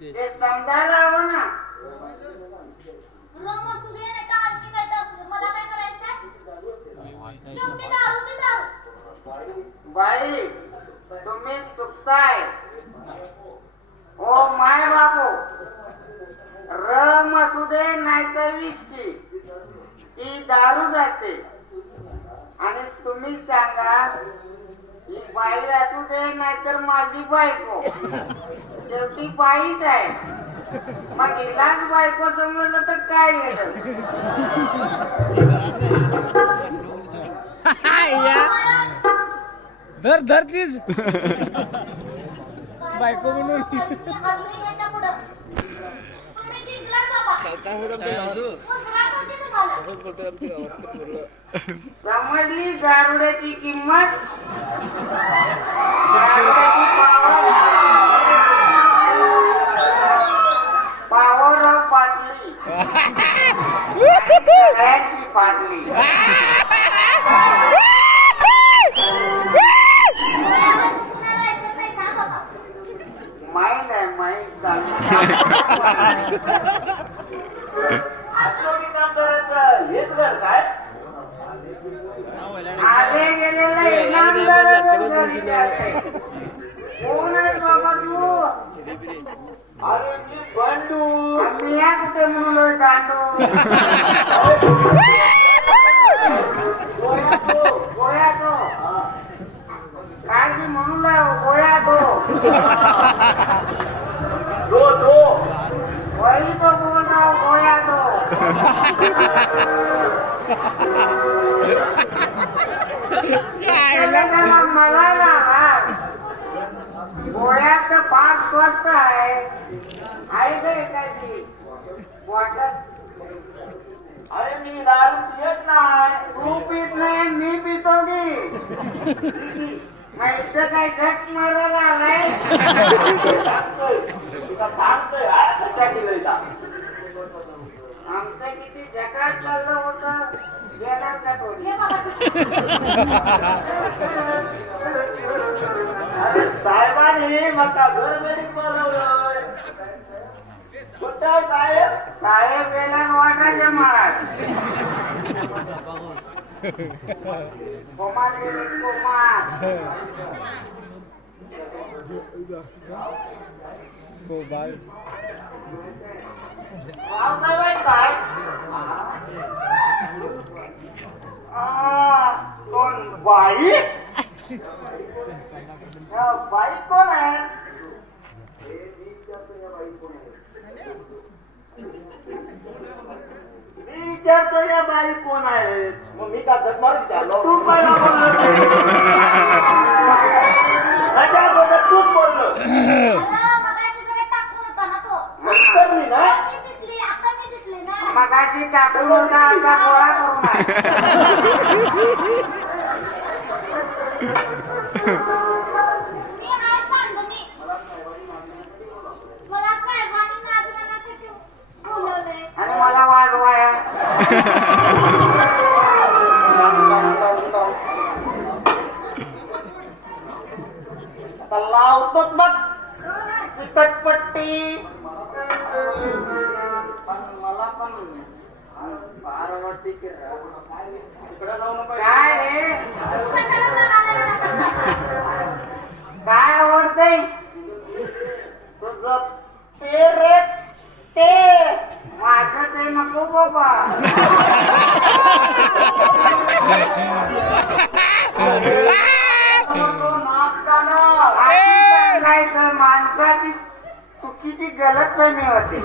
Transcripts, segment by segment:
ते समजायला हवं ना. का बाई तुम्ही चुकताय ओ माय बापू. रम असू दे नाही तर विस्की. ही दारू जाते. आणि तुम्ही सांगा बाई असू दे नाहीतर माझी बायको. शेवटी बाईच आहे. मग हिलाच बायको समजलं तर काय धर धर तीच बायको म्हणून. घ्यायच्या पुढं समजली दारुड्याची किंमत दारुड्याची पावर ऑफ पाटली सगळ्यांची पाटली पुन्हा राहायचं नाही का बाबा माहीत आहे माहीत चालू आले गेलेलं इनामदाराचं घरी जाते. कोण आहे बाबा तू आम्ही या कुठे म्हणलो दांडू गोया तो काय की म्हणू लागलो गोया तो वही तो बोल रहा हूँ गोया तो त्याला मला लागा गोयात फार स्वस्त आहे. आहे का एखादी? अरे मी दारू पियत नाही. तू पित नाही मी पितो की? माहीत काय घट मारायला आलाय? सांगतोय तुला सांगतोय आमचं किती जगात चाललं साहेबांनी मका घरगडी बोलवलंय. कुठं आहे साहेब? साहेब गेला वाटाच्या माळात. कोमात गेले कोमात. हो बाल नाव काय बाई काय आ, कोण बाई हा, बाई कोण आहे मी विचारतो या बाई कोण आहे मग मी का दत्तमार विचारलो तू पहिला बोललो तूच बोललो नंतर मी ना मगाची टाकून आता गोळा करून लावतोच बघ. चिकटपट्टी मला पण काय रे तू आवडतंय तुझं ते माझं ते नको बाबा माणसाची चुकीची गलत फहमी होते.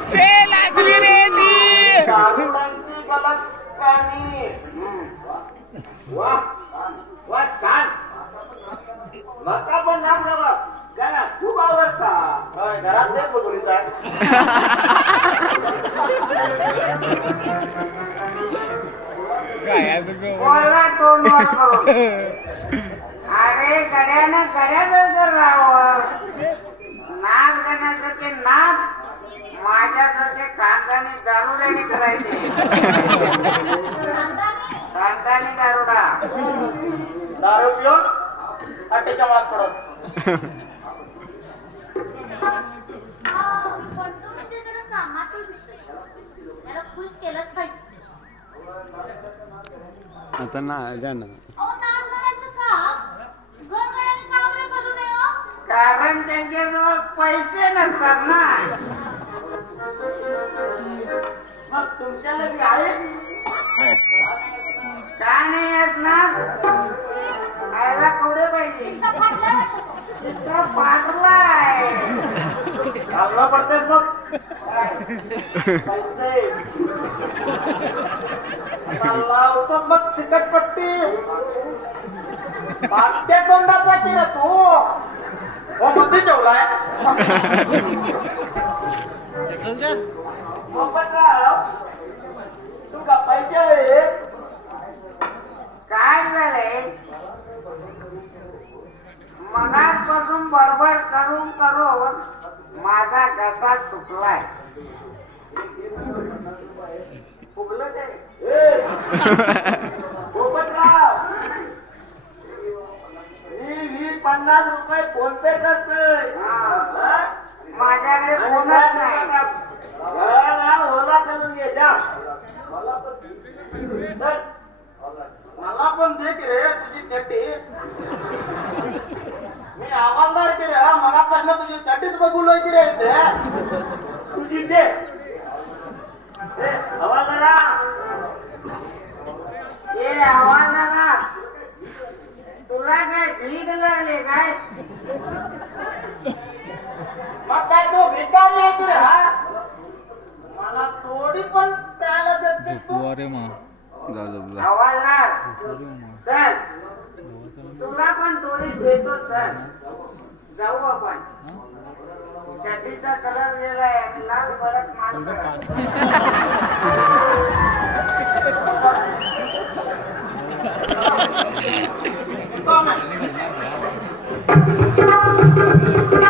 दारुड्यांची गलत फहमी. वा वा छान मका पण नाम नवा गाना खूप आवडता होय, घरात ते बोलवलीचा काय आहे तुझं? माझ्या कांदाने दारुडाने करायचे. कांदाने दारुडा. दारू पिऊन अट्टेच्या मात पडत आता ना. जाणार कारण त्यांच्याजवळ पैसे नसतात ना. मग तुमच्या लगी आहे? का नाही येत ना खायला केवढे पाहिजे? इथं फाटलं वाटतं. पडते मग लावतो मग तिकटपट्टी पाट्या तोंडाचा किरा तू. पोपटराव, तू का पैसे काय झालंय मगापासून बडबड करून करून माझा घसा सुकलाय फुगलं ते ए, पोपटराव मी वीस पन्नास रुपये फोन पे करतोय हा. हा? माझ्याकडे फोनच नाही घराला ओला करून घे जा चल. मला पण दे की रे तुझी चड्डी मी हवालदार की रे हा मगापासून तुझी चड्डीच बघून की रे तुझी दे ए, हवालदारा ये आवाजाला तुला काय भीक लागले काय? मग काय तो भिकारी आहे की रे हा? मला थोडी पण प्यायला देत तू. अरे मा. तुला पण थोडी देतो चल. जाऊ आपण. चड्डीचा कलर गेलाय आणि लाल भडक एवढं माणूस पाच कोण आहे?